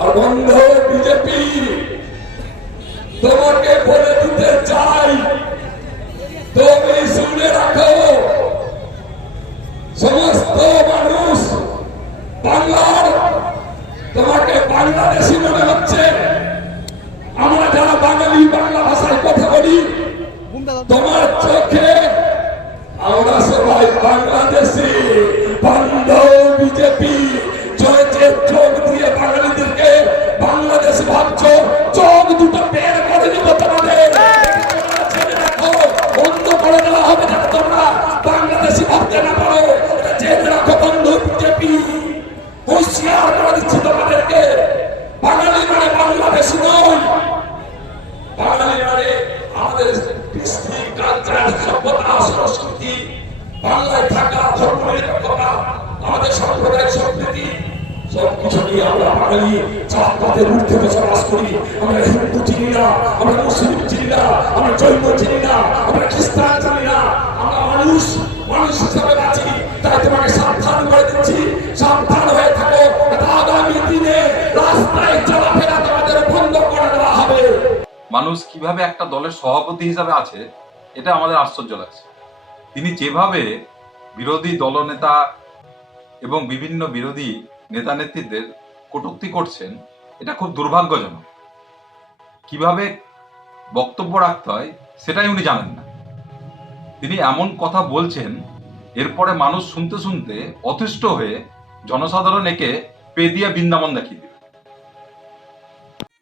আর বন্ধ বিজেপি। তোমাকে বলে দিতে চাই। তুমি শুনে রাখো। সমস্ত মানুষ বাংলার তোমাকে বাংলাদেশি মনে হচ্ছে। আমরা যারা বাঙালি বাংলা ভাষায় কথা বলি তোমার চোখে আমাদের কৃষ্টি কালচার সভ্যতা, সংস্কৃতি, বাংলায় থাকা আমাদের সাম্প্রদায়িক সবকিছু নিয়ে আমরা বাঙালি বসবাস করি। আমরা হিন্দু চিনি না আমরা মুসলিম চিনি না আমরা জৈন চিনি না মানুষ কীভাবে একটা দলের সভাপতি হিসাবে আছে, এটা আমাদের আশ্চর্য লাগছে। তিনি যেভাবে বিরোধী দলনেতা এবং বিভিন্ন বিরোধী নেতা নেত্রীদের কটূক্তি করছেন, এটা খুব দুর্ভাগ্যজনক। কীভাবে বক্তব্য রাখতে হয়, সেটাই উনি জানেন না। তিনি এমন কথা বলছেন, এরপরে মানুষ শুনতে শুনতে অতিষ্ঠ হয়ে জনসাধারণ একে পে দিয়ে বৃন্দাবন দেখিয়ে